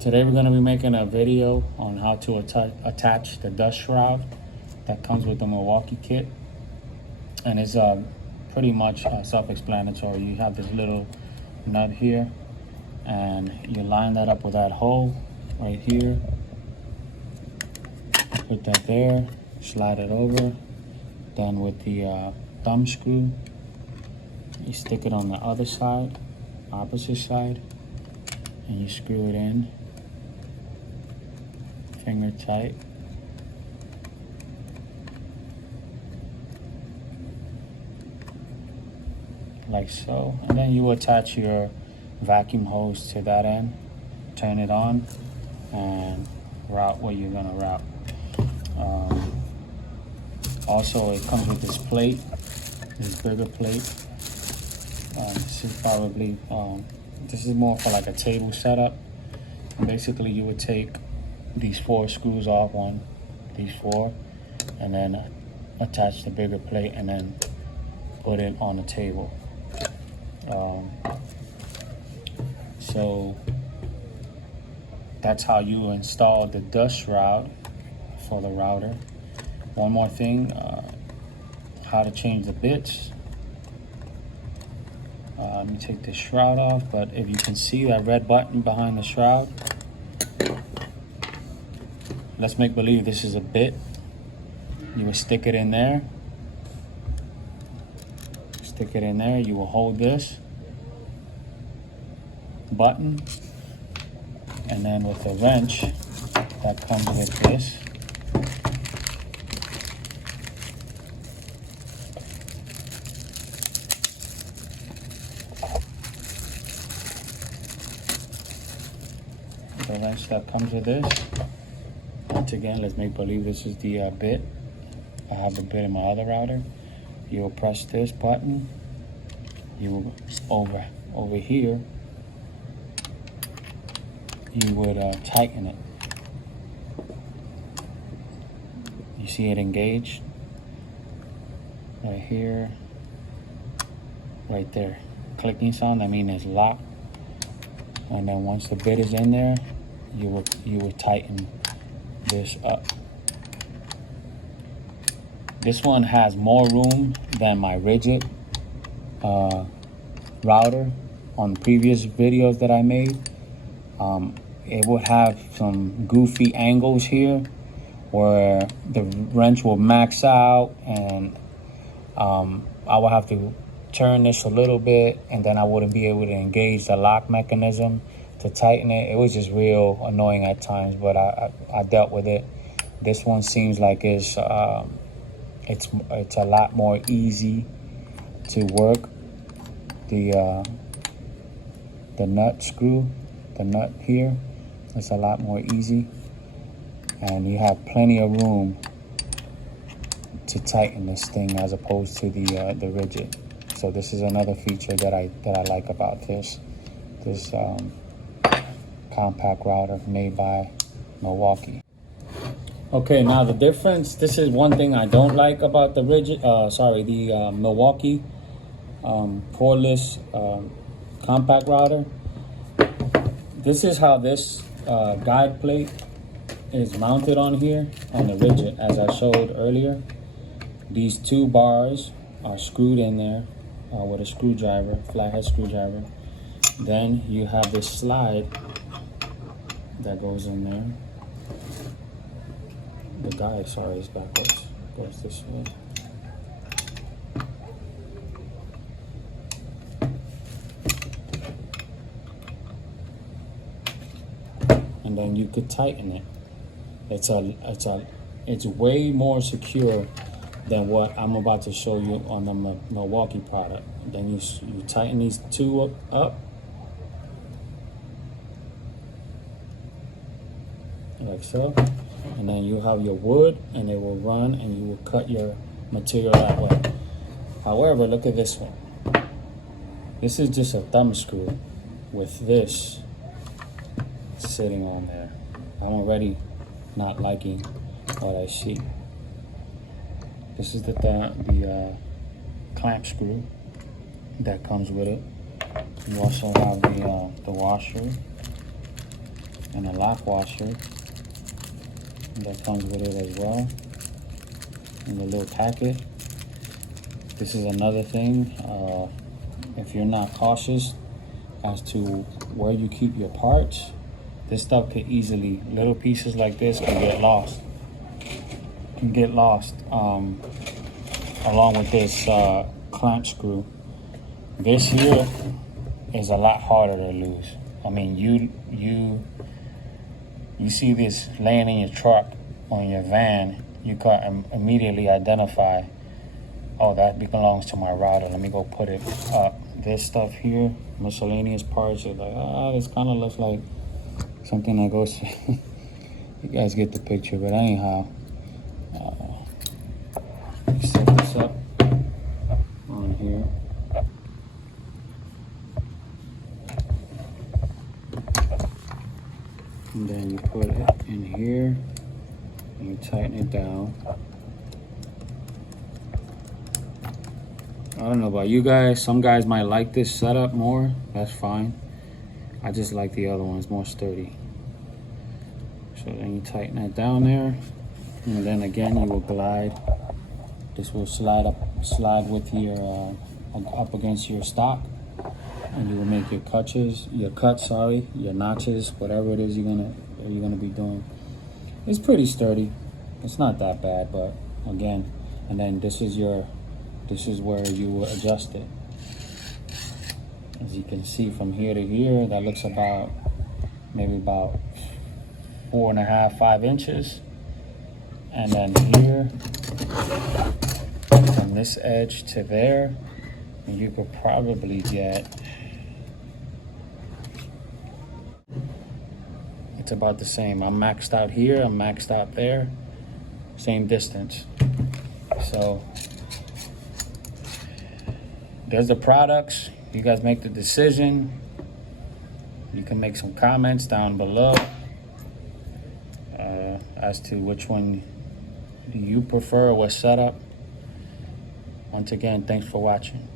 Today we're going to be making a video on how to attach the dust shroud that comes with the Milwaukee kit. And it's pretty much self-explanatory. You have this little nut here and you line that up with that hole right here. Put that there, slide it over. Then with the thumb screw, you stick it on the other side, opposite side, and you screw it in, finger tight. Like so. And then you attach your vacuum hose to that end, turn it on, and route what you're gonna route. Also, it comes with this plate, this bigger plate. This is probably, this is more for like a table setup. And basically, you would take these 4 screws off, these 4, and then attach the bigger plate and then put it on the table. So that's how you install the dust shroud for the router. One more thing, how to change the bits. Let me take the shroud off, but if you can see that red button behind the shroud, let's make believe this is a bit. You will stick it in there. Stick it in there. You will hold this button, and then with the wrench that comes with this, the wrench that comes with this. Once again, let's make believe this is the bit. I have the bit in my other router. You will press this button. You will over here. You would tighten it. You see it engaged right here, right there. Clicking sound, that means it's locked. And then once the bit is in there, you will tighten this up. This one has more room than my Ridgid router on the previous videos that I made. It would have some goofy angles here where the wrench will max out, and I will have to turn this a little bit, and then I wouldn't be able to engage the lock mechanism to tighten it. It was just real annoying at times, but I dealt with it. This one seems like it's a lot more easy to work. The nut screw, the nut here, it's a lot more easy, and you have plenty of room to tighten this thing as opposed to the Ridgid. So this is another feature that I like about this compact router made by Milwaukee. Okay, now the difference. This is one thing I don't like about the Milwaukee Cordless compact router. This is how this guide plate is mounted on here on the Ridgid, as I showed earlier. These 2 bars are screwed in there with a screwdriver, flathead screwdriver. Then you have this slide that goes in there. The guide, sorry, is backwards. Goes this way. And then you could tighten it. It's way more secure than what I'm about to show you on the Milwaukee product. Then you tighten these 2 up. Like so. And then you have your wood, and it will run, and you will cut your material that way. However, look at this one. This is just a thumb screw with this sitting on there. I'm already not liking what I see. This is the clamp screw that comes with it. You also have the washer and a lock washer that comes with it as well in the little packet. This is another thing, if you're not cautious as to where you keep your parts, this stuff could easily, little pieces like this can get lost. Along with this clamp screw. This here is a lot harder to lose. I mean, you see this laying in your truck or in your van, you can immediately identify, oh, that belongs to my router. Let me go put it up. This stuff here, miscellaneous parts, are like, this kind of looks like something that goes. You guys get the picture, but anyhow, set this up on here. And then you put it in here and you tighten it down. I don't know about you guys. Some guys might like this setup more. That's fine. I just like the other one. It's more sturdy. So then you tighten that down there. And then again, you will glide. This will slide with your, up against your stock. And you will make your your notches, whatever it is you're gonna be doing. It's pretty sturdy. It's not that bad, but again, and then this is where you will adjust it. As you can see from here to here, that looks about maybe about 4.5, 5 inches. And then here, from this edge to there, you could probably get, it's about the same. I'm maxed out here, I'm maxed out there, same distance. So there's the products. You guys make the decision. You can make some comments down below as to which one do you prefer, what setup. Once again, thanks for watching.